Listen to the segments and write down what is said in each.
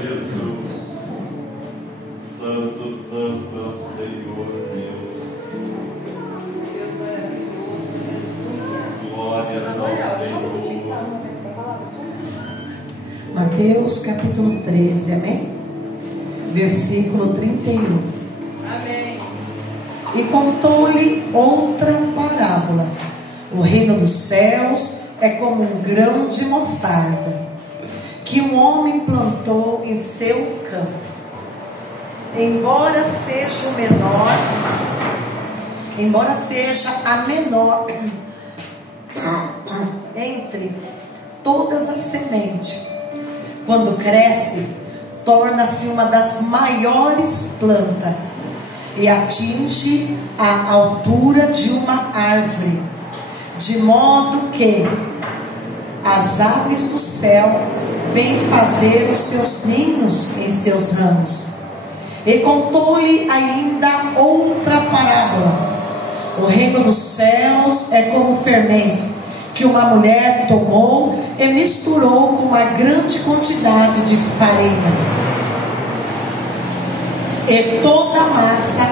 Jesus. Santo, santo é o Senhor Deus. Deus maravilhoso. Glórias ao Senhor. Mateus capítulo 13, amém? Versículo 31. Amém. E contou-lhe outra parábola. O reino dos céus é como um grão de mostarda, que um homem plantou em seu campo. Embora seja a menor entre todas as sementes, quando cresce, torna-se uma das maiores plantas e atinge a altura de uma árvore, de modo que as aves do céu vêm fazer os seus ninhos em seus ramos. E contou-lhe ainda outra parábola. O reino dos céus é como fermento que uma mulher tomou e misturou com uma grande quantidade de farinha, e toda a massa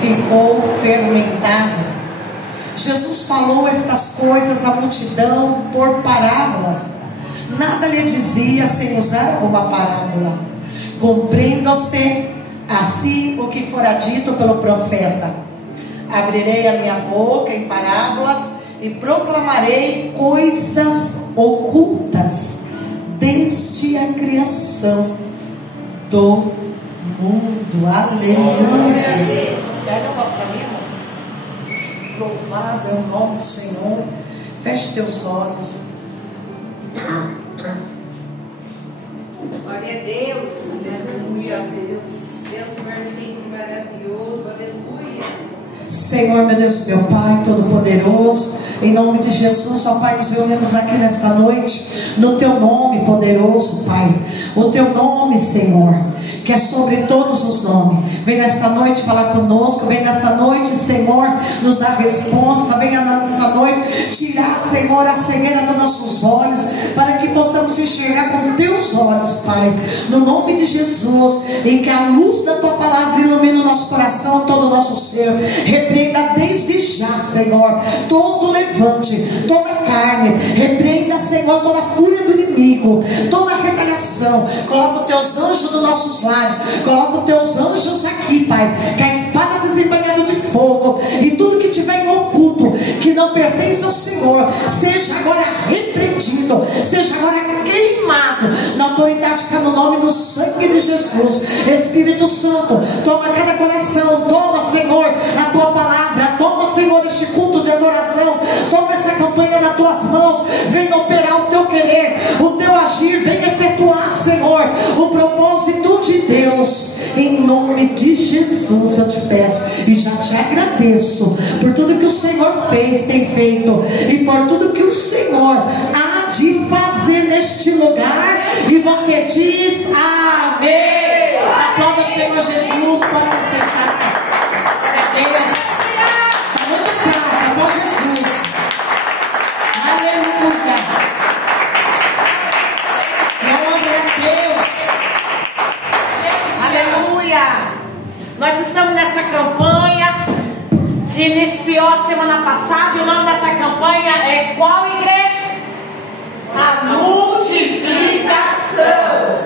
ficou fermentada. Jesus falou estas coisas à multidão por parábolas. Nada lhe dizia sem usar alguma parábola, cumprindo-se assim o que fora dito pelo profeta: abrirei a minha boca em parábolas e proclamarei coisas ocultas desde a criação do mundo. Aleluia. Pega uma para mim, irmão. Louvado é o nome do Senhor. Feche teus olhos. Glória a Deus. Aleluia a Deus. Deus perfeito e maravilhoso. Aleluia. Senhor, meu Deus, meu Pai Todo-Poderoso, em nome de Jesus, ó Pai, nos reunimos aqui nesta noite, no Teu nome poderoso, Pai, o Teu nome, Senhor, que é sobre todos os nomes. Vem nesta noite falar conosco, vem nesta noite, Senhor, nos dar resposta, venha nesta noite tirar, Senhor, a cegueira dos nossos olhos, para que possamos enxergar com Teus olhos, Pai, no nome de Jesus, em que a luz da Tua palavra ilumine o nosso coração, todo o nosso ser. Repreenda desde já, Senhor, todo levante, toda carne. Repreenda, Senhor, toda a fúria do inimigo, toda a retaliação. Coloca os Teus anjos nos nossos lares, coloca os Teus anjos aqui, Pai, que a espada desembanhada de fogo e tudo que tiver em oculto, que não pertence ao Senhor, seja agora repreendido, seja agora queimado na autoridade que há no nome do sangue de Jesus. Espírito Santo, toma cada coração, toma, Senhor, a Tua palavra, toma, Senhor, este culto de adoração, toma essa campanha nas Tuas mãos, venha operar o Teu querer, o Teu agir, venha efetuar, Senhor, o propósito de Deus, em nome de Jesus eu te peço, e já te agradeço por tudo que o Senhor fez, tem feito, e por tudo que o Senhor há de fazer neste lugar, e você diz amém. Aplauda o Senhor Jesus, pode se sentar. Deus, está muito fraca, com Jesus. Aleluia. Glória a Deus. Aleluia. Nós estamos nessa campanha que iniciou a semana passada, e o nome dessa campanha é qual, igreja? A multiplicação.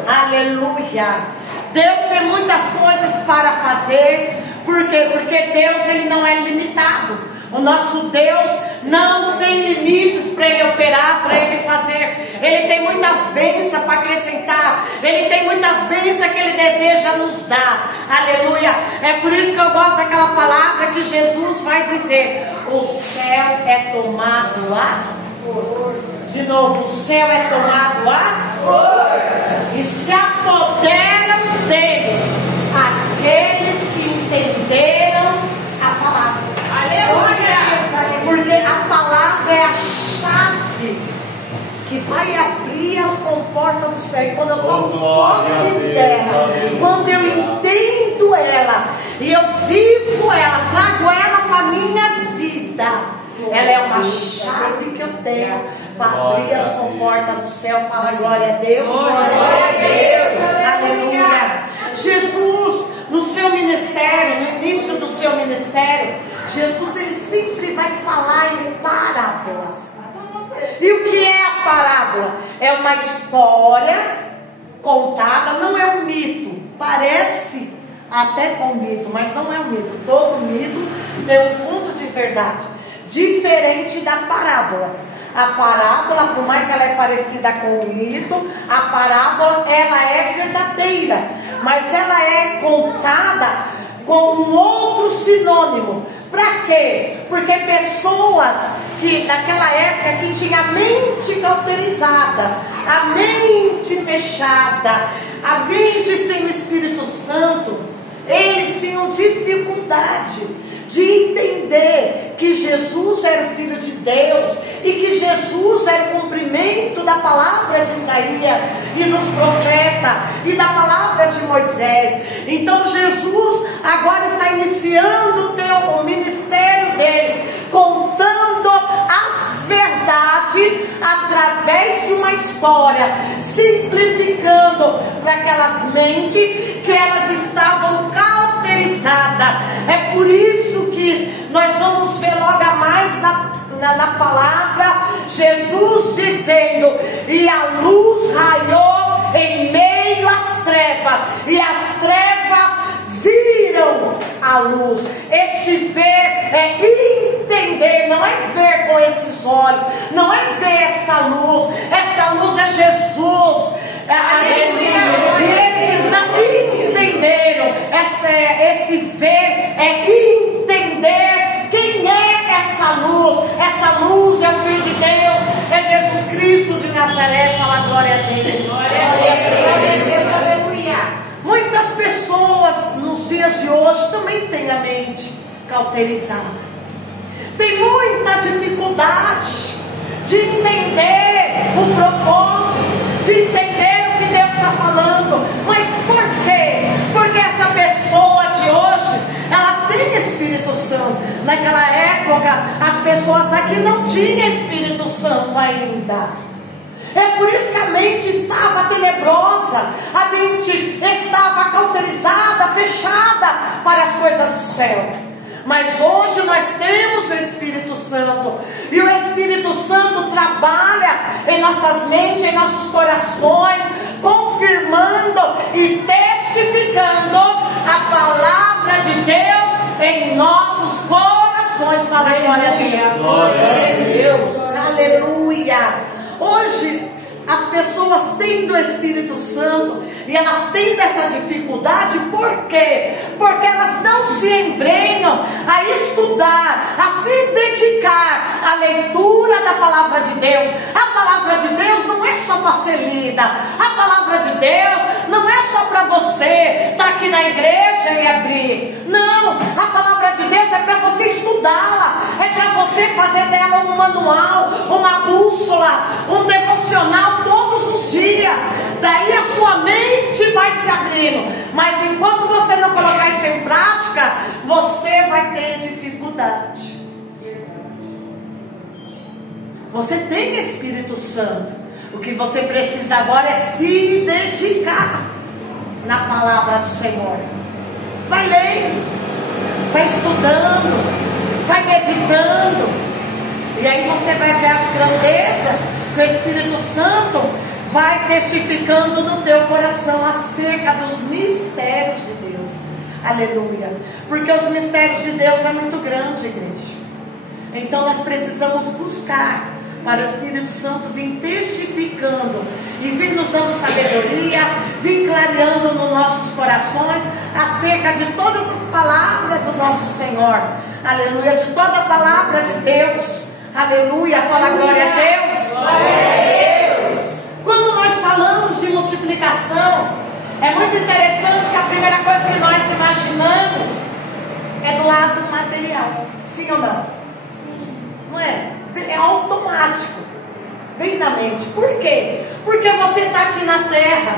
Aleluia. Deus tem muitas coisas para fazer. Por quê? Porque Deus, Ele não é limitado. O nosso Deus não tem limites para Ele operar, para Ele fazer. Ele tem muitas bênçãos para acrescentar. Ele tem muitas bênçãos que Ele deseja nos dar. Aleluia. É por isso que eu gosto daquela palavra que Jesus vai dizer: o céu é tomado a força. De novo, o céu é tomado a força. E se apoderam dele aqueles que entenderam a palavra. Aleluia! Porque a palavra é a chave que vai abrir as comportas do céu. E quando eu tomo posse dela, quando eu entendo ela e eu vivo ela, trago ela para a minha vida, ela é uma chave que eu tenho para abrir as comportas do céu. Fala glória a Deus. Glória a Deus. Aleluia. no seu ministério, no início do seu ministério, Jesus ele sempre vai falar em parábolas. E o que é a parábola? É uma história contada, não é um mito. Parece até com mito, mas não é um mito. Todo mito tem um fundo de verdade, diferente da parábola. A parábola, por mais que ela é parecida com o mito, a parábola ela é verdadeira, mas ela é contada com um outro sinônimo. Para quê? Porque pessoas que naquela época que tinha a mente cauterizada, a mente fechada, a mente sem o Espírito Santo, eles tinham dificuldade de entender que Jesus era o Filho de Deus e que Jesus era o cumprimento da palavra de Isaías e dos profetas e da palavra de Moisés. Então Jesus agora está iniciando o ministério dele, contando as verdades através de uma história, simplificando para aquelas mentes que elas estavam cauterizadas. É por isso que nós vamos ver logo a mais na palavra Jesus dizendo: e a luz raiou em meio às trevas, e as trevas viram a luz. Este ver é entender, não é ver com esses olhos, não é ver essa luz é Jesus. E eles então entenderam, esse ver é entender quem é essa luz. Essa luz é o Filho de Deus, é Jesus Cristo de Nazaré. Fala glória a Deus. Glória a Deus, aleluia. Muitas pessoas nos dias de hoje também têm a mente cauterizada, tem muita dificuldade de entender o propósito, de entender o que Deus está falando. Mas por quê? Porque essa pessoa de hoje, ela tem Espírito Santo. Naquela época, as pessoas daqui não tinham Espírito Santo ainda. É por isso que a mente estava tenebrosa, a mente estava cauterizada, fechada para as coisas do céu. Mas hoje nós temos o Espírito Santo, e o Espírito Santo trabalha em nossas mentes, em nossos corações, confirmando e testificando a palavra de Deus em nossos corações. Fala glória a Deus. Glória a Deus. Aleluia. Hoje as pessoas têm do Espírito Santo e elas têm essa dificuldade. Por quê? Porque elas não se embrenham a estudar, a se dedicar à leitura da palavra de Deus. A palavra de Deus não é só para ser lida. A palavra de Deus não é só para você estar aqui na igreja e abrir. Não, a palavra de Deus é para você estudá-la, é para você fazer dela um manual, uma bússola, um devocional todos os dias. Daí a sua mente vai se abrindo. Mas enquanto você não colocar isso em prática, você vai ter dificuldade. Você tem Espírito Santo. O que você precisa agora é se dedicar na palavra do Senhor. Vai lendo, vai estudando, vai meditando, e aí você vai ver as grandezas que o Espírito Santo vai testificando no teu coração acerca dos mistérios de Deus. Aleluia. Porque os mistérios de Deus é muito grande, igreja. Então nós precisamos buscar para o Espírito Santo vir testificando e vir nos dando sabedoria, vir clareando nos nossos corações acerca de todas as palavras do nosso Senhor. Aleluia. De toda a palavra de Deus. Aleluia. Fala glória a Deus. Glória a Deus. Quando nós falamos de multiplicação, é muito interessante que a primeira coisa que nós imaginamos é do lado material. Sim ou não? Sim. Não é? É automático. Vem na mente. Por quê? Porque você está aqui na terra.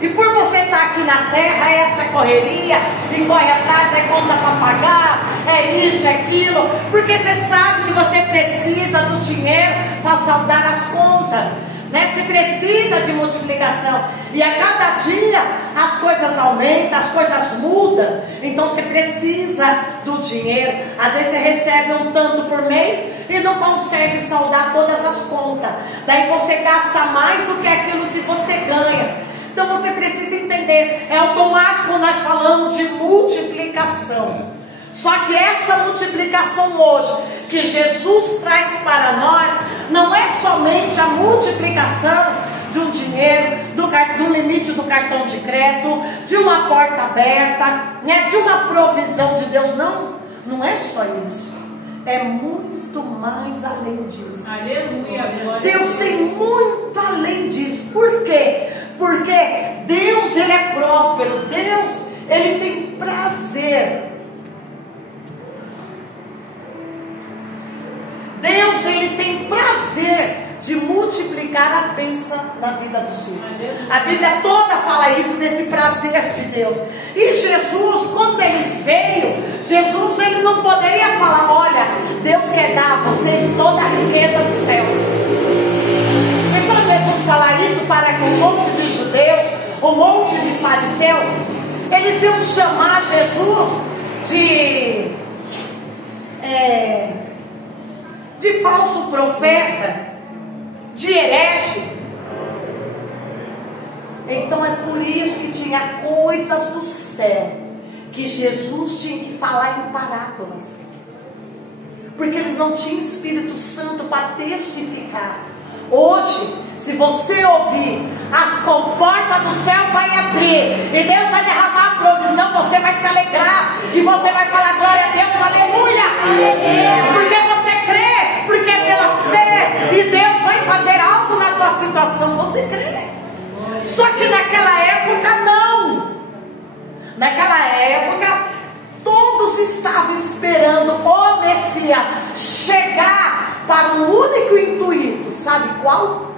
E por você estar aqui na terra, é essa correria, e corre atrás, é conta para pagar, é isso, é aquilo. Porque você sabe que você precisa do dinheiro para saldar as contas. né? Se precisa de multiplicação. E a cada dia as coisas aumentam, as coisas mudam. Então você precisa do dinheiro. Às vezes você recebe um tanto por mês e não consegue saldar todas as contas. Daí você gasta mais do que aquilo que você ganha. Então você precisa entender, é automático nós falamos de multiplicação. Só que essa multiplicação hoje que Jesus traz para nós não é somente a multiplicação de um dinheiro, do limite do cartão de crédito, de uma porta aberta, né, de uma provisão de Deus. Não é só isso. É muito mais além disso. Aleluia. Deus tem muito além disso. Por quê? Porque Deus, Ele é próspero. Deus, Ele tem prazer. Deus, Ele tem prazer de multiplicar as bênçãos na vida do Senhor. A Bíblia toda fala isso, desse prazer de Deus. E Jesus, quando Ele veio, Jesus, Ele não poderia falar: olha, Deus quer dar a vocês toda a riqueza do céu. Pensou Jesus falar isso para que um monte de judeus, um monte de fariseus, eles iam chamar Jesus de falso profeta, de herege. Então é por isso que tinha coisas do céu que Jesus tinha que falar em parábolas, porque eles não tinham Espírito Santo para testificar. Hoje, se você ouvir, as comportas do céu vai abrir e Deus vai derramar a provisão, você vai se alegrar e você vai falar: glória a Deus, aleluia, porque você crê, porque é pela fé, e Deus vai fazer algo na tua situação, você crê. Só que naquela época não. Naquela época todos estavam esperando o Messias chegar para um único intuito, sabe qual?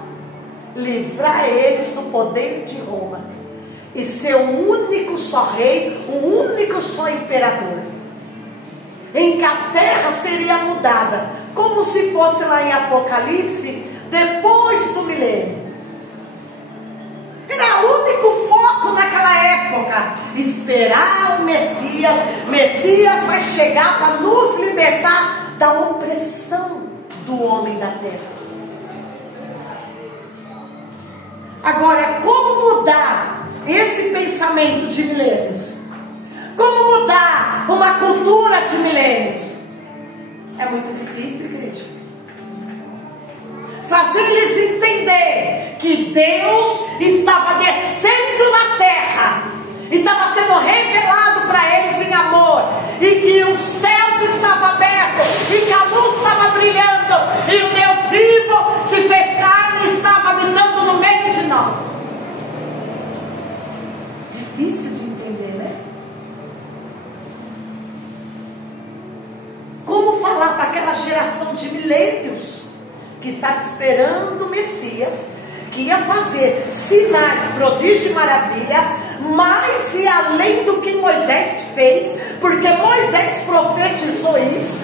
Livrar eles do poder de Roma e ser o único só rei, o único só imperador, em que a terra seria mudada, como se fosse lá em Apocalipse, depois do milênio. Era o único foco naquela época, esperar o Messias. Messias vai chegar para nos libertar da opressão do homem da terra. Agora, como mudar esse pensamento de milênios? Como mudar uma cultura de milênios? É muito difícil, igreja. Fazer eles entender que Deus estava descendo na terra e estava sendo revelado para eles em amor, e que os céus estavam abertos e que a luz estava brilhando, e o Deus vivo se fez carne e estava habitando no meio de nós. Difícil de entender, né? Como falar para aquela geração de milênios que estava esperando o Messias, que ia fazer sinais, prodígios e maravilhas, mais e além do que Moisés fez, porque Moisés profetizou isso.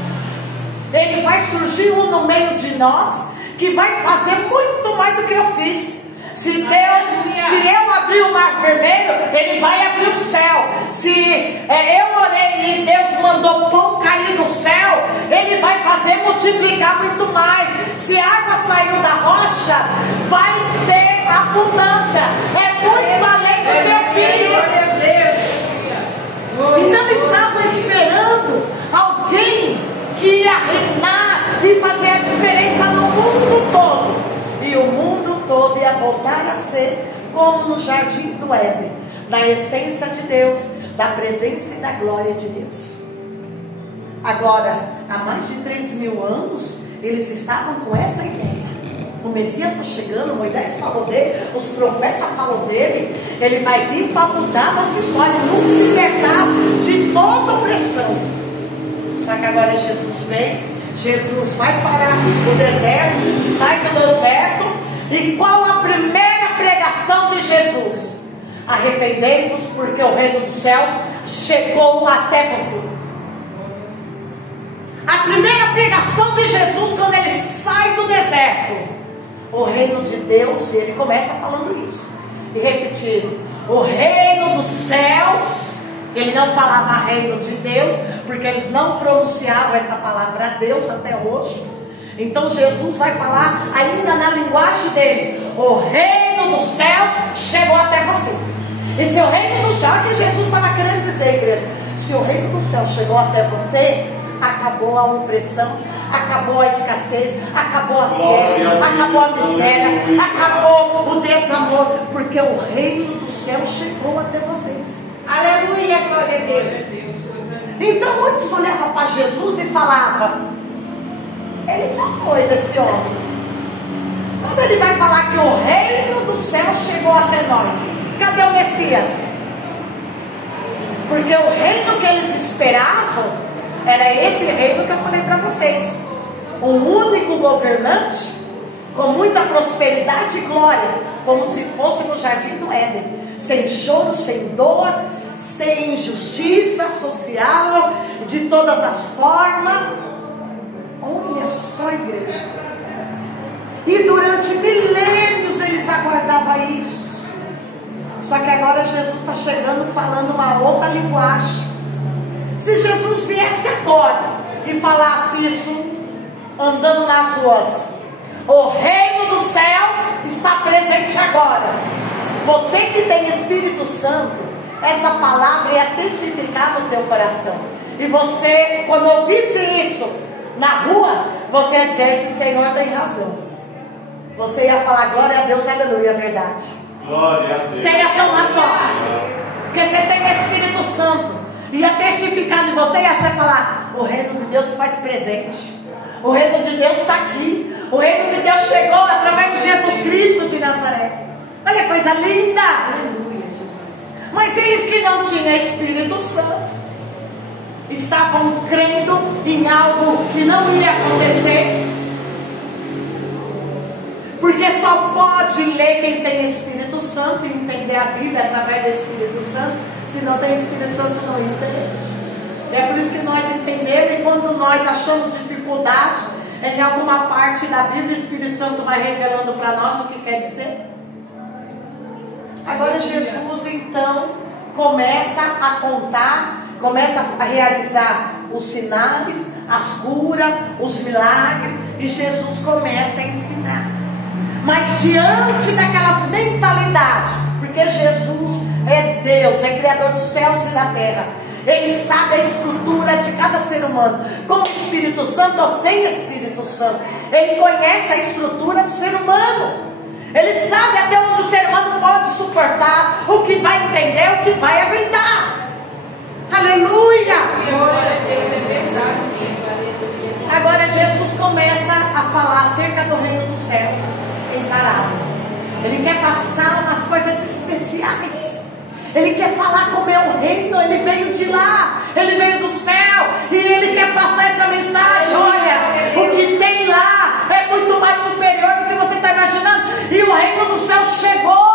Ele vai surgir um no meio de nós que vai fazer muito mais do que eu fiz. Se eu abrir o mar vermelho, Ele vai abrir o céu. Se eu orei e Deus mandou pão cair do céu, Ele vai fazer multiplicar muito mais. Se a água saiu da rocha, vai ser abundância. É muito além do que eu fiz. Então estavam esperando alguém que ia reinar e fazer a diferença no mundo todo. E o mundo todo ia voltar a ser como no jardim do Éden, na essência de Deus, da presença e da glória de Deus. Agora, há mais de 3.000 anos, eles estavam com essa ideia. O Messias está chegando, Moisés falou dele, os profetas falaram dele. Ele vai vir para mudar a nossa história, nos libertar de toda opressão. Só que agora Jesus vem. Jesus vai para o deserto, sai do deserto. E qual a primeira pregação de Jesus? Arrependei-vos, porque o reino dos céus chegou até você. A primeira pregação de Jesus, quando ele sai do deserto, o reino de Deus, e ele começa falando isso, e repetindo, o reino dos céus. Ele não falava reino de Deus, porque eles não pronunciavam essa palavra Deus até hoje. Então Jesus vai falar ainda na linguagem deles, o reino dos céus chegou até você. E se o reino dos céus, é que Jesus estava querendo dizer, igreja, se o reino dos céus chegou até você, acabou a opressão, acabou a escassez, acabou as guerras, acabou a miséria, acabou o desamor, porque o reino do céu chegou até vocês. Aleluia, glória a Deus. Então muitos olhavam para Jesus e falavam, ele está doido esse homem. Quando ele vai falar que o reino do céu chegou até nós, cadê o Messias? Porque o reino que eles esperavam era esse reino que eu falei para vocês, um único governante com muita prosperidade e glória, como se fosse no jardim do Éden, sem choro, sem dor, sem injustiça social, de todas as formas. Olha só, igreja. E durante milênios eles aguardavam isso. Só que agora Jesus está chegando falando uma outra linguagem. Se Jesus viesse agora e falasse isso andando nas ruas, o reino dos céus está presente agora. Você que tem Espírito Santo, essa palavra ia testificar no teu coração. E você, quando ouvisse isso na rua, você ia dizer, esse Senhor tem razão. Você ia falar, glória a Deus, aleluia, verdade. Glória a Deus. Você ia tomar posse, porque você tem Espírito Santo. Ia testificar em você, ia você falar, o reino de Deus se faz presente. O reino de Deus está aqui. O reino de Deus chegou através de Jesus Cristo de Nazaré. Olha que coisa linda. Aleluia, Jesus. Mas eles que não tinham Espírito Santo estavam crendo em algo que não ia acontecer. Porque só pode ler quem tem Espírito Santo e entender a Bíblia através do Espírito Santo. Se não tem Espírito Santo, não entende. É por isso que nós entendemos, e quando nós achamos dificuldade em alguma parte da Bíblia, o Espírito Santo vai revelando para nós o que quer dizer. Agora Jesus então começa a contar, começa a realizar os sinais, as curas, os milagres, e Jesus começa a ensinar. Mas diante daquelas mentalidades, porque Jesus é Deus, é Criador dos céus e da terra, Ele sabe a estrutura de cada ser humano, com o Espírito Santo ou sem Espírito Santo. Ele conhece a estrutura do ser humano. Ele sabe até onde o ser humano pode suportar, o que vai entender, o que vai aguentar. Aleluia! Agora Jesus começa a falar acerca do reino dos céus em parábola. Ele quer passar umas coisas especiais. Ele quer falar como é o reino. Ele veio de lá, ele veio do céu, e ele quer passar essa mensagem. Olha, o que tem lá é muito mais superior do que você está imaginando. E o reino do céu chegou.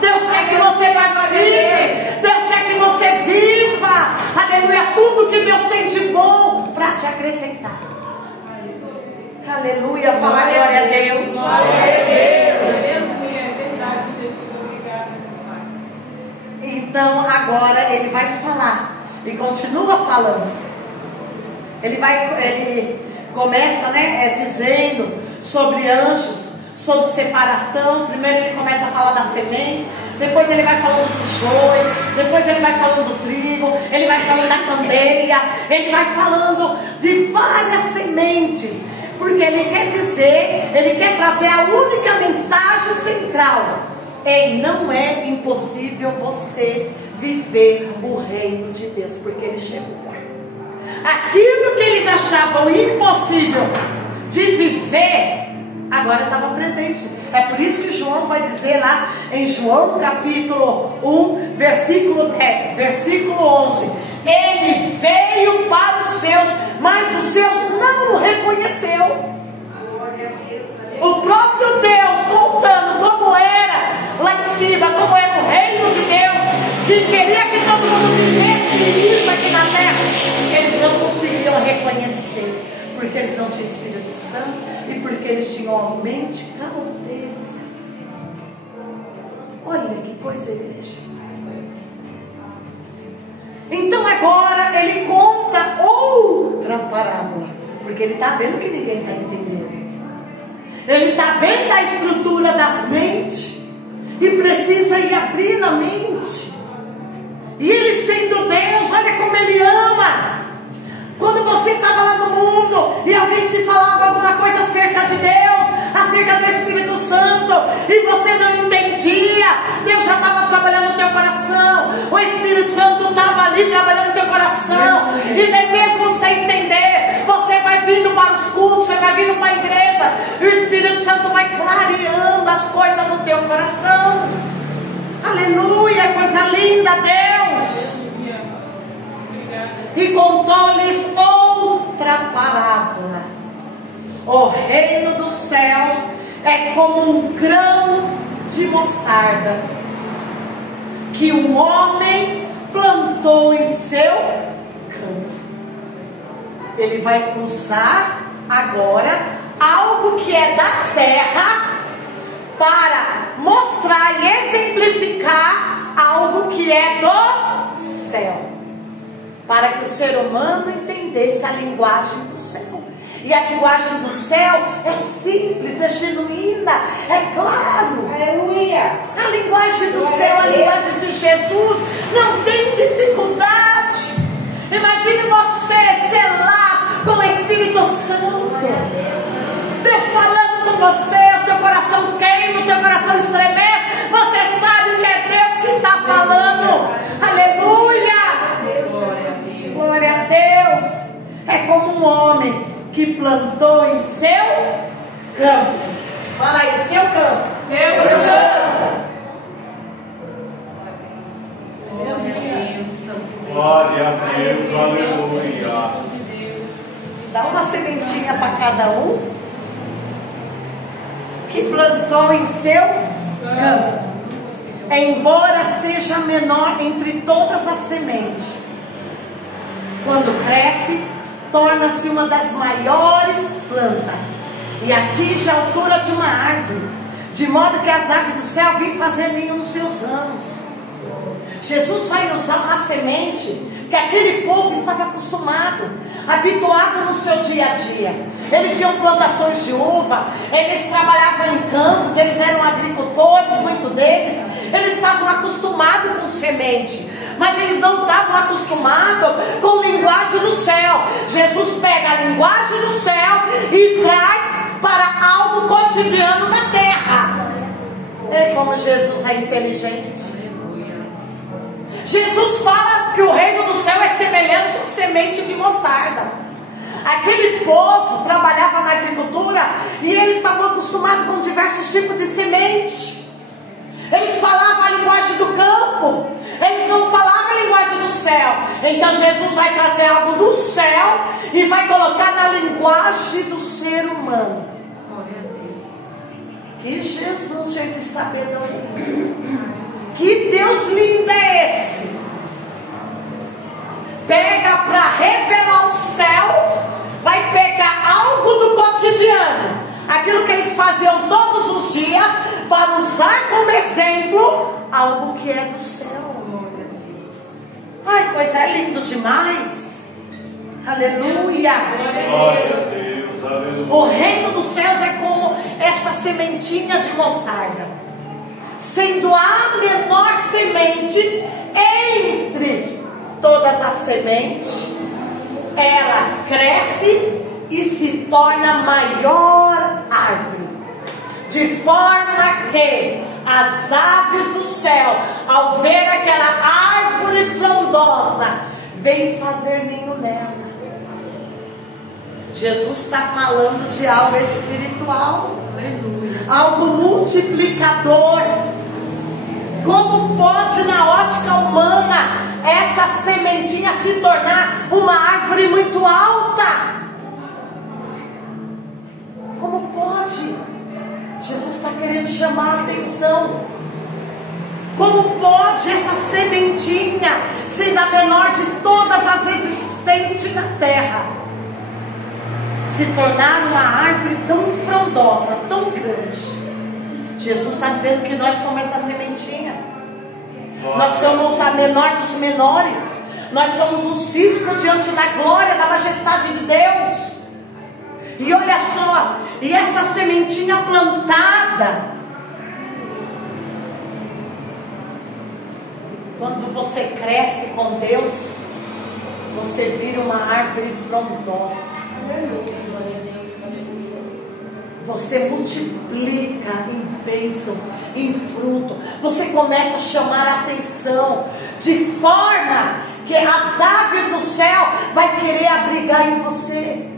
Deus quer que você participe, Deus quer que você viva. Aleluia, tudo que Deus tem de bom para te acrescentar. Aleluia, fala glória a Deus. Glória a Deus. Aleluia, é verdade, Jesus, obrigado. Então agora ele vai falar e continua falando. Ele começa, dizendo sobre anjos, sobre separação. Primeiro ele começa a falar da semente, depois ele vai falando do joio, depois ele vai falando do trigo, ele vai falando da candeia, ele vai falando de várias sementes, porque ele quer dizer, ele quer trazer a única mensagem central. E não é impossível você viver o reino de Deus, porque ele chegou. Aquilo que eles achavam impossível de viver, agora estava presente. É por isso que João vai dizer lá em João capítulo 1, versículo 10, versículo 11: ele veio para os seus, mas os seus não o reconheceu. O próprio Deus contando como era lá em cima, como era o reino de Deus, que queria que todo mundo vivesse isso aqui na terra. Eles não conseguiam reconhecer, porque eles não tinham Espírito Santo e porque eles tinham a mente cauterizada. Olha que coisa, igreja. Então agora ele conta outra parábola, porque ele está vendo que ninguém está entendendo. Ele está vendo a estrutura das mentes e precisa ir abrir a mente. E ele, sendo Deus, olha como ele ama. Quando você estava lá no mundo e alguém te falava alguma coisa acerca de Deus, acerca do Espírito Santo, e você não entendia, Deus já estava trabalhando no teu coração, o Espírito Santo estava ali trabalhando no teu coração, e nem mesmo sem entender, você vai vindo para os cultos, você vai vindo para a igreja, e o Espírito Santo vai clareando as coisas no teu coração. Aleluia, coisa linda, Deus. E contou-lhes outra parábola. O reino dos céus é como um grão de mostarda, que um homem plantou em seu campo. Ele vai usar agora algo que é da terra para mostrar e exemplificar algo que é do céu, para que o ser humano entendesse a linguagem do céu. E a linguagem do céu é simples, é genuína, é claro. Aleluia. A linguagem do céu, a linguagem de Jesus não tem dificuldade. Imagine você selar com o Espírito Santo, Deus falando com você, o teu coração queima, o teu coração estremece, você sabe que é Deus que está falando. Aleluia. Glória a Deus. É como um homem que plantou em seu campo. Fala aí, seu campo. Seu campo. Glória a Deus, aleluia. Dá uma sementinha para cada um que plantou em seu campo. Embora seja menor entre todas as sementes, quando cresce, torna-se uma das maiores plantas e atinge a altura de uma árvore, de modo que as aves do céu vêm fazer ninho nos seus ramos. Jesus vai usar uma semente que aquele povo estava acostumado, habituado no seu dia a dia. Eles tinham plantações de uva, eles trabalhavam em campos, eles eram agricultores, muito deles. Eles estavam acostumados com semente, mas eles não estavam acostumados com linguagem do céu. Jesus pega a linguagem do céu e traz para algo cotidiano da terra. É como Jesus é inteligente. Jesus fala que o reino do céu é semelhante a semente de mostarda. Aquele povo trabalhava na agricultura e eles estavam acostumados com diversos tipos de semente. Eles falavam a linguagem do campo, eles não falavam a linguagem do céu. Então Jesus vai trazer algo do céu e vai colocar na linguagem do ser humano. Que Jesus cheio de sabedoria. Que Deus lindo é esse? Pega para revelar o céu, vai pegar algo do cotidiano, aquilo que eles faziam todos os dias, para usar como exemplo algo que é do céu. Ai, coisa é lindo demais. Aleluia. Glória a Deus, aleluia. O reino dos céus é como essa sementinha de mostarda, sendo a menor semente entre todas as sementes. Ela cresce e se torna maior árvore, de forma que as aves do céu, ao ver aquela árvore frondosa, vêm fazer ninho nela. Jesus está falando de algo espiritual, algo multiplicador. Como pode, na ótica humana, essa sementinha se tornar uma árvore muito alta? Como pode? Jesus está querendo chamar a atenção. Como pode essa sementinha ser a menor de todas as existentes na terra se tornar uma árvore tão frondosa, tão grande. Jesus está dizendo que nós somos essa sementinha. Nós somos a menor dos menores. Nós somos um cisco diante da glória, da majestade de Deus. E olha só, e essa sementinha plantada, quando você cresce com Deus, você vira uma árvore frondosa. Você multiplica em bênçãos, em fruto. Você começa a chamar a atenção, de forma que as aves do céu vai querer abrigar em você.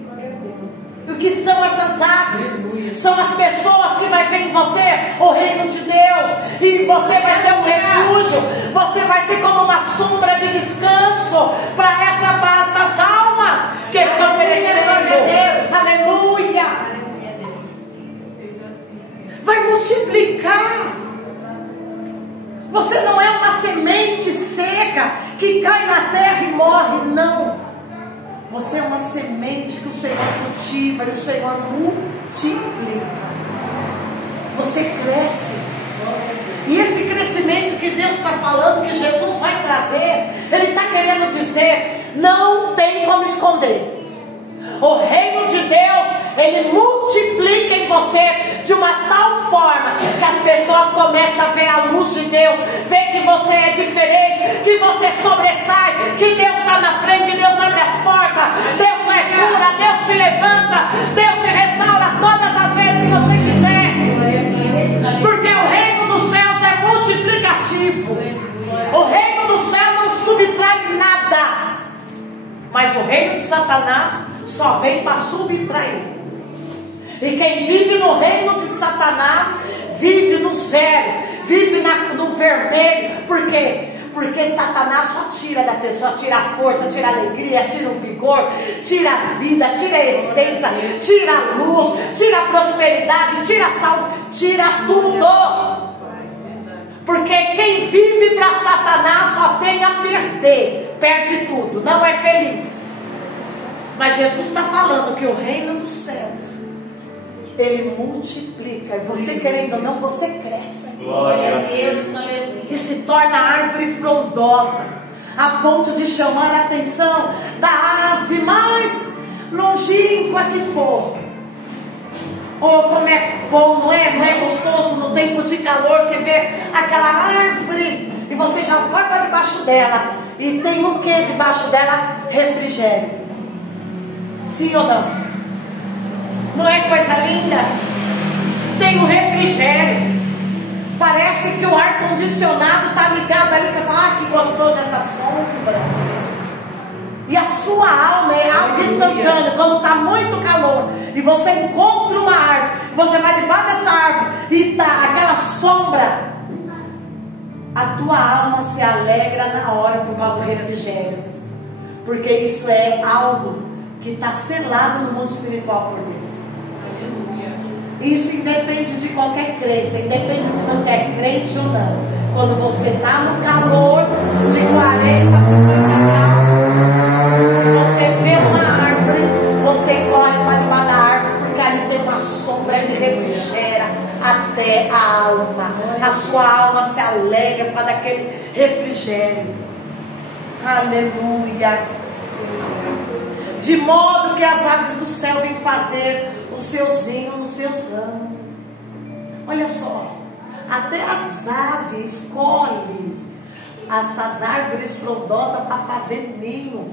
O que são essas aves? São as pessoas que vai ver em você o reino de Deus. E você vai ser um refúgio. Você vai ser como uma sombra de descanso para essas almas que estão perecendo. Aleluia. Vai multiplicar. Você não é uma semente seca que cai na terra e morre, não. Você é uma semente que o Senhor cultiva e o Senhor multiplica. Você cresce. E esse crescimento que Deus está falando, que Jesus vai trazer, Ele está querendo dizer, não tem como esconder. O reino de Deus, Ele multiplica em você de uma tal forma que as pessoas começam a ver a luz de Deus, ver que você é diferente, que você sobressai, que Deus está na frente, Deus abre as portas, Deus faz cura, Deus te levanta, Deus te restaura todas as vezes que você quiser. Porque o reino dos céus é multiplicativo. O reino do céu não subtrai nada. Mas o reino de Satanás só vem para subtrair. E quem vive no reino de Satanás vive no zero, vive no vermelho. Por quê? Porque Satanás só tira da pessoa, tira a força, tira a alegria, tira o vigor, tira a vida, tira a essência, tira a luz, tira a prosperidade, tira a saúde, tira tudo. Porque quem vive para Satanás só tem a perder, perde tudo, não é feliz. Mas Jesus está falando que o reino dos céus, Ele multiplica. E você querendo ou não, você cresce. Glória a Deus. E se torna árvore frondosa, a ponto de chamar a atenção da ave mais longínqua que for. Oh, como é bom, não é? Não é gostoso no tempo de calor você vê aquela árvore e você já corta debaixo dela. E tem o que debaixo dela? Refrigério. Sim ou não? Não é coisa linda? Tem o refrigério. Parece que o ar-condicionado está ligado ali. Você fala, que gostoso essa sombra. E a sua alma é algo instantâneo. Quando está muito calor e você encontra uma árvore, você vai debaixo dessa árvore e está aquela sombra, a tua alma se alegra na hora por causa do refrigério. Porque isso é algo que está selado no mundo espiritual por Deus. Isso independe de qualquer crença, independe se você é crente ou não. Quando você está no calor de 40, 50 graus, você vê uma árvore, você corre para debaixo da árvore, porque ali tem uma sombra, ele refrigera até a alma. A sua alma se alegra para daquele refrigério. Aleluia. De modo que as aves do céu vêm fazer os seus ninhos nos seus ramos. Olha só, até as aves escolhem essas árvores frondosas para fazer ninho.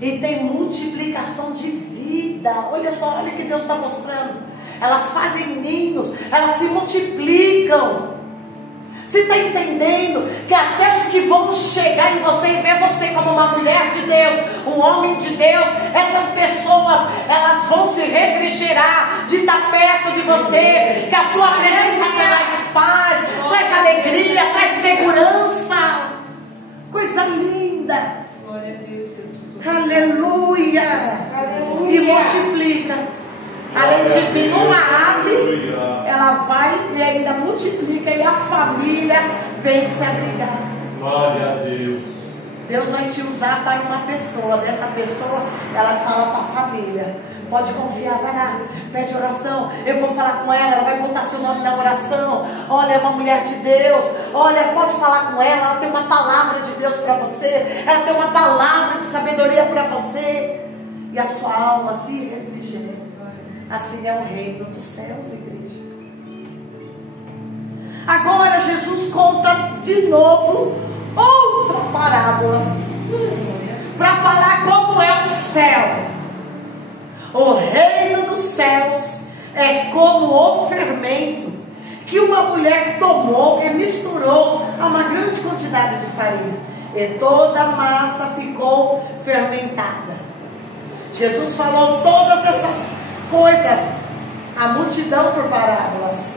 E tem multiplicação de vida. Olha só, olha o que Deus está mostrando. Elas fazem ninhos, elas se multiplicam. Você está entendendo que até os que vão chegar em você e ver você como uma mulher de Deus, um homem de Deus, essas pessoas, elas vão se refrigerar de estar perto de você, que a sua presença traz paz, traz alegria, traz segurança. Coisa linda. Aleluia. E multiplica. Além de vir uma ave, ela vai e ainda multiplica, e a família vem se abrigar. Glória a Deus. Deus vai te usar para uma pessoa. Dessa pessoa, ela fala para a família. Pode confiar, vai lá, pede oração. Eu vou falar com ela, ela vai botar seu nome na oração. Olha, é uma mulher de Deus. Olha, pode falar com ela tem uma palavra de Deus para você. Ela tem uma palavra de sabedoria para você. E a sua alma se refrigera. Assim é o reino dos céus, igreja. Agora Jesus conta de novo outra parábola para falar como é o céu. O reino dos céus é como o fermento que uma mulher tomou e misturou a uma grande quantidade de farinha, e toda a massa ficou fermentada. Jesus falou todas essas coisas à multidão por parábolas.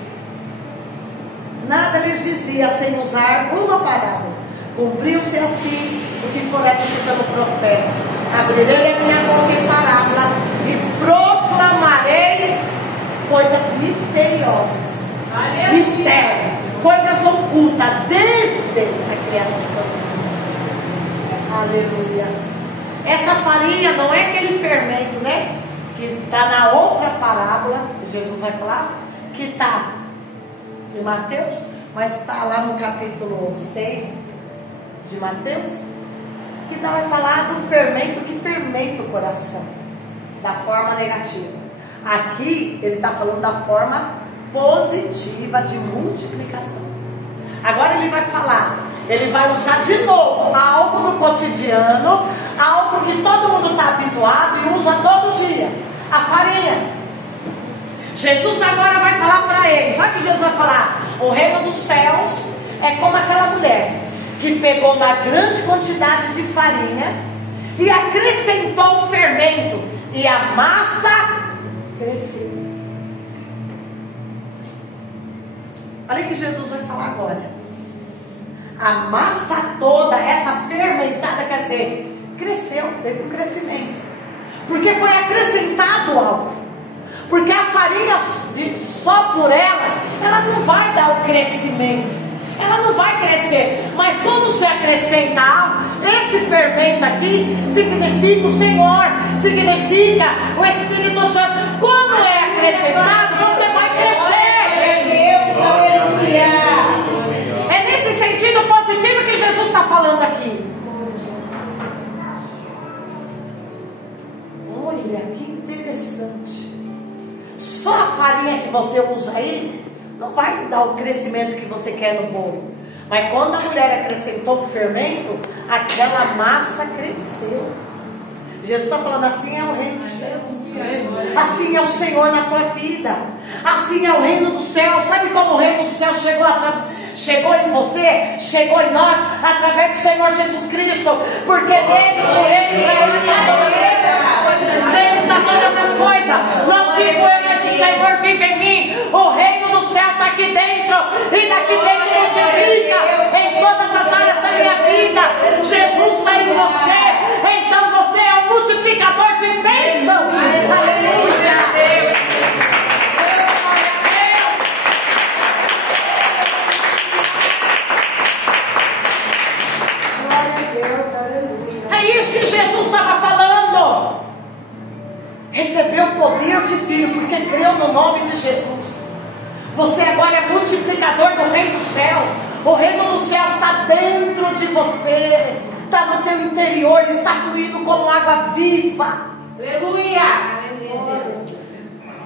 Nada lhes dizia sem usar uma parábola. Cumpriu-se assim o que fora dito pelo profeta: abrirei a minha boca em parábolas e proclamarei coisas misteriosas. Mistério, coisas ocultas desde a criação. Aleluia. Essa farinha não é aquele fermento, né? Que está na outra parábola que Jesus vai falar, que está em Mateus, mas está lá no capítulo 6 de Mateus, que não vai falar do fermento que fermenta o coração, da forma negativa. Aqui ele está falando da forma positiva de multiplicação. Agora ele vai falar, ele vai usar de novo algo do cotidiano, algo que todo mundo está habituado e usa todo dia: a farinha. Jesus agora vai falar para eles. Sabe o que Jesus vai falar? O reino dos céus é como aquela mulher que pegou uma grande quantidade de farinha e acrescentou o fermento, e a massa cresceu. Olha o que Jesus vai falar agora. A massa toda, essa fermentada, quer dizer, cresceu, teve um crescimento, porque foi acrescentado algo. Porque a farinha só por ela não vai dar o crescimento, ela não vai crescer. Mas quando se acrescenta algo, esse fermento aqui significa o Senhor, significa o Espírito Santo. Quando é acrescentado, você vai crescer. É nesse sentido positivo que Jesus está falando aqui. Olha que interessante. Só a farinha que você usa aí não vai dar o crescimento que você quer no bolo. Mas quando a mulher acrescentou o fermento, aquela massa cresceu. Jesus está falando: assim é o reino dos céus, assim é o Senhor na tua vida, assim é o reino dos céus. Sabe como o reino dos céus chegou em você, chegou em nós, através do Senhor Jesus Cristo? Porque nele, por ele, nele está todas as coisas. Não vivo eu, mas o Senhor vive em mim. O reino do céu está aqui dentro, e daqui dentro multiplica em todas as áreas da minha vida. Jesus está em você, então você é um multiplicador de bênção. Aleluia. É isso que Jesus estava falando. Recebeu o poder de filho porque creu no nome de Jesus. Você agora é multiplicador do reino dos céus. O reino dos céus está dentro de você, está no teu interior, está fluindo como água viva. Aleluia.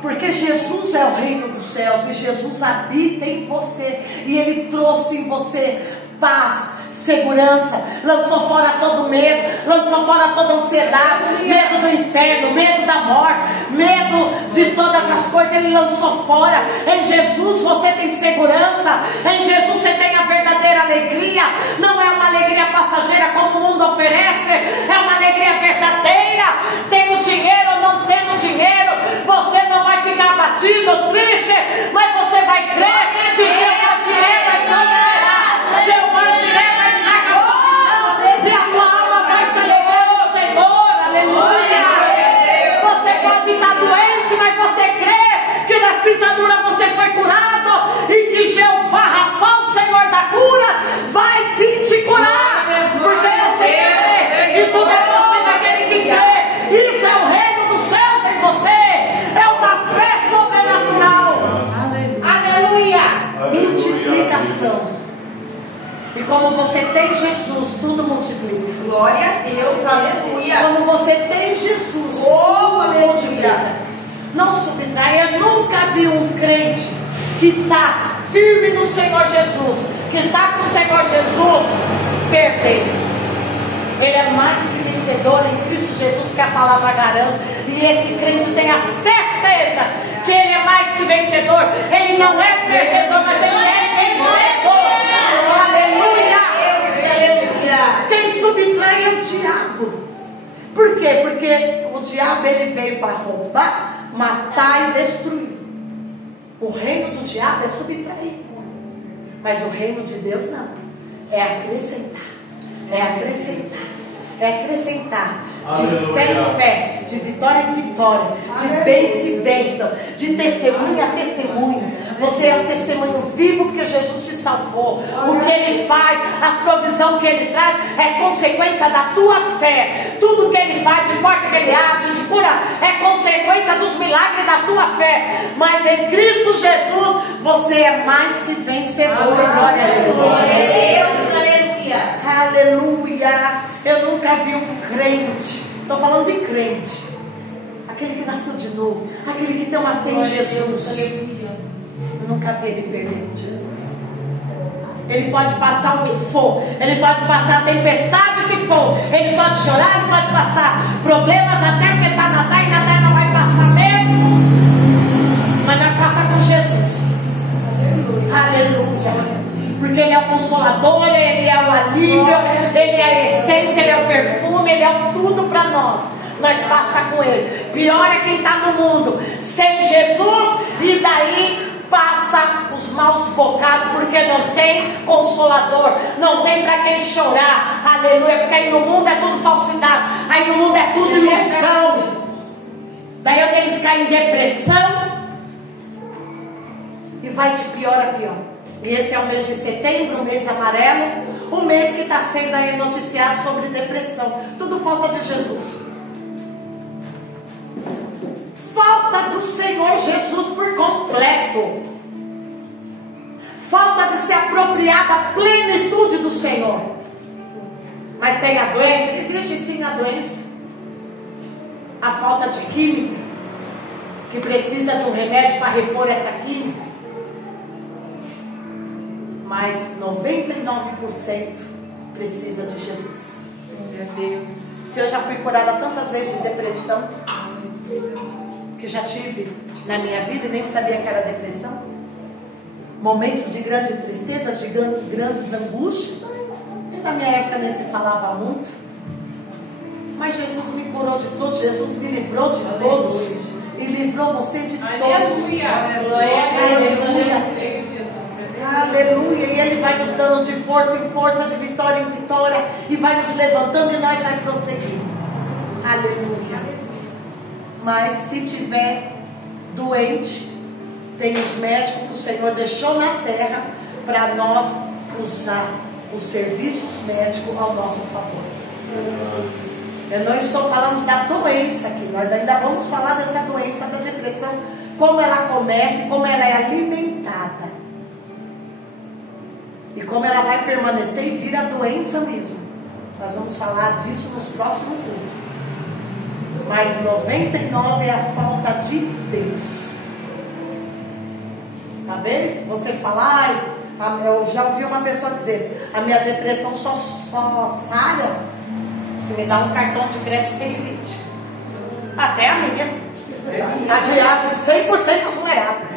Porque Jesus é o reino dos céus e Jesus habita em você, e Ele trouxe em você paz, segurança, lançou fora todo medo, lançou fora toda ansiedade, medo do inferno, medo da morte, medo de todas as coisas. Ele lançou fora. Em Jesus você tem segurança, em Jesus você tem a verdadeira alegria. Não é uma alegria passageira como o mundo oferece, é uma alegria verdadeira. Tendo dinheiro ou não tendo dinheiro, você não vai ficar abatido, triste, mas você vai crer que Jeová Jireh vai prosperar, Jeová Jireh vai entrar na provisão, e a tua alma vai se alegrar no Senhor. Aleluia. Você pode estar doente, mas você crê que nas pisaduras você foi curado, e que Jeová Rafa, o Senhor da cura, vai sim te curar. você tem Jesus, tudo multiplica. Glória a Deus, aleluia. Quando você tem Jesus, Oh, tudo multiplica. Não subtrai. Eu nunca vi um crente que está firme no Senhor Jesus, que está com o Senhor Jesus, perder. Ele é mais que vencedor em Cristo Jesus, porque a palavra garante. E esse crente tem a certeza que ele é mais que vencedor. Ele não é perdedor, mas ele é vencedor. Aleluia. Quem subtrai é o diabo. Por quê? Porque o diabo ele veio para roubar, matar e destruir. O reino do diabo é subtrair, mas o reino de Deus não. É acrescentar. É acrescentar. É acrescentar. De fé em fé, de vitória em vitória, de bênção em bênção, de testemunho a testemunho. Você é um testemunho vivo porque Jesus te salvou. O que Ele faz, a provisão que Ele traz é consequência da tua fé. Tudo que Ele faz, de porta que Ele abre, de cura, é consequência dos milagres da tua fé. Mas em Cristo Jesus, você é mais que vencedor. Glória a Deus. Aleluia. Eu nunca vi um crente, estou falando de crente, aquele que nasceu de novo, aquele que tem uma fé em Jesus. Eu nunca vi ele perder com Jesus. Ele pode passar o que for, ele pode passar a tempestade que for, ele pode chorar, ele pode passar problemas até porque está na terra e na terra não vai passar mesmo, mas vai passar com Jesus. Aleluia. Porque Ele é o consolador, Ele é o alívio, Ele é a essência, Ele é o perfume, Ele é o tudo para nós. Nós passa com Ele. Pior é quem está no mundo sem Jesus e daí passa os maus bocados, porque não tem consolador, não tem para quem chorar. Aleluia. Porque aí no mundo é tudo falsidade, aí no mundo é tudo ilusão. Daí onde eles caem em depressão e vai de pior a pior. E esse é o mês de setembro, o mês amarelo, o mês que está sendo aí noticiado sobre depressão. Tudo falta de Jesus. Falta do Senhor Jesus por completo. Falta de se apropriar da plenitude do Senhor. Mas tem a doença, existe sim a doença. A falta de química, que precisa de um remédio para repor essa química. Mas 99% precisa de Jesus. Meu Deus. Se eu já fui curada tantas vezes de depressão, que já tive na minha vida e nem sabia que era depressão, momentos de grande tristeza, de grandes angústias, e na minha época nem se falava muito, mas Jesus me curou de todos, Jesus me livrou de todos, e livrou você de todos. Aleluia. Aleluia, e Ele vai nos dando de força em força, de vitória em vitória, e vai nos levantando e nós vamos prosseguir. Aleluia. Mas se tiver doente, tem os médicos que o Senhor deixou na terra para nós usar os serviços médicos ao nosso favor. Eu não estou falando da doença aqui, nós ainda vamos falar dessa doença da depressão, como ela começa e como ela é alimentada. E como ela vai permanecer e vir a doença mesmo. Nós vamos falar disso nos próximos cultos. Mas 99 é a falta de Deus. Talvez você falar, eu já ouvi uma pessoa dizer, a minha depressão só sai se me dá um cartão de crédito sem limite. Até a minha. Adiado 100% as mulheradas.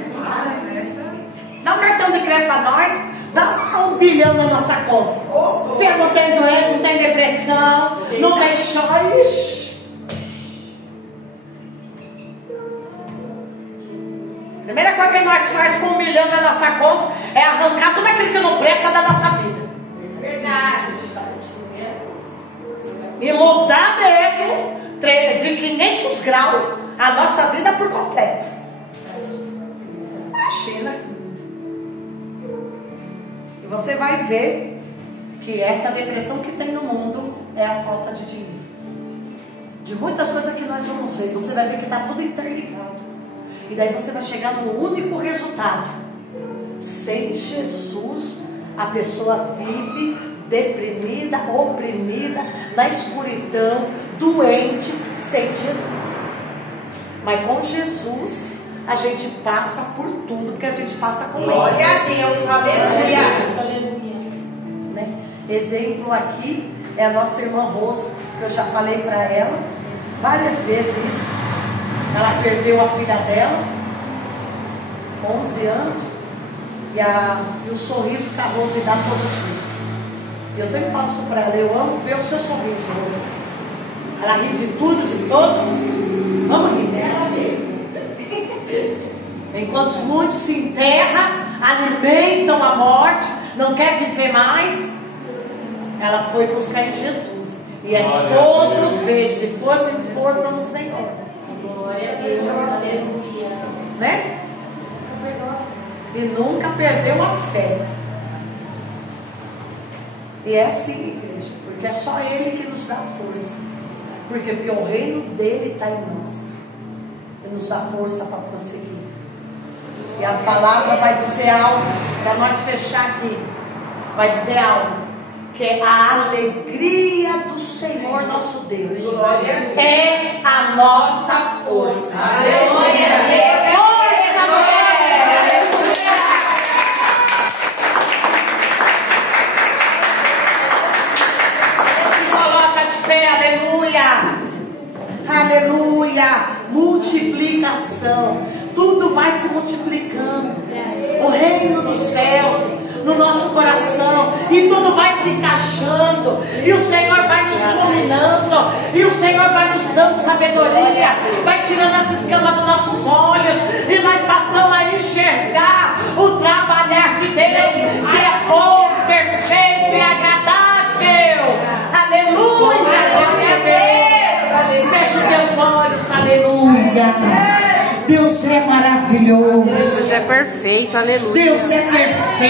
Dá um cartão de crédito para nós. Dá 1 bilhão na nossa conta. Filho, não tem doença, não tem depressão, não tem choque. Primeira coisa que nós faz com 1 bilhão na nossa conta é arrancar tudo aquilo que não presta da nossa vida. Verdade. E mudar mesmo de 500 graus a nossa vida por completo. Imagina. Você vai ver que essa depressão que tem no mundo é a falta de dinheiro. De muitas coisas que nós vamos ver, você vai ver que está tudo interligado. E daí você vai chegar no único resultado. Sem Jesus, a pessoa vive deprimida, oprimida, na escuridão, doente, sem Jesus. Mas com Jesus a gente passa por tudo, porque a gente passa com Ele. Glória a Deus, aleluia. Né? Exemplo aqui é a nossa irmã Rosa, que eu já falei para ela várias vezes isso. Ela perdeu a filha dela, 11 anos, e o sorriso que a Rosa dá todo dia. Eu sempre falo isso para ela: eu amo ver o seu sorriso, Rosa. Ela ri de tudo, de todo. Vamos rir dela mesmo. Enquanto muitos se enterram, alimentam a morte, não quer viver mais, ela foi buscar em Jesus. E é todos os vezes, de força em força no Senhor. Glória a Deus, aleluia. Né? E nunca perdeu a fé. E é assim, igreja, porque é só Ele que nos dá força. Porque o reino dele está em nós. E nos dá força para prosseguir. E a palavra vai dizer algo, para nós fechar aqui. Vai dizer algo, que é a alegria do Senhor nosso Deus. É a nossa força. Aleluia. Força, mulher! Se coloca de pé, aleluia! Aleluia! Multiplicação. Tudo vai se multiplicando. O reino dos céus no nosso coração, e tudo vai se encaixando, e o Senhor vai nos iluminando, e o Senhor vai nos dando sabedoria, vai tirando as escamas dos nossos olhos, e nós passamos a enxergar o trabalhar de Deus, que é bom, perfeito e agradável. Aleluia, glória a Deus. Feche os teus olhos, aleluia. Deus é maravilhoso. Deus é perfeito, aleluia. Deus é perfeito.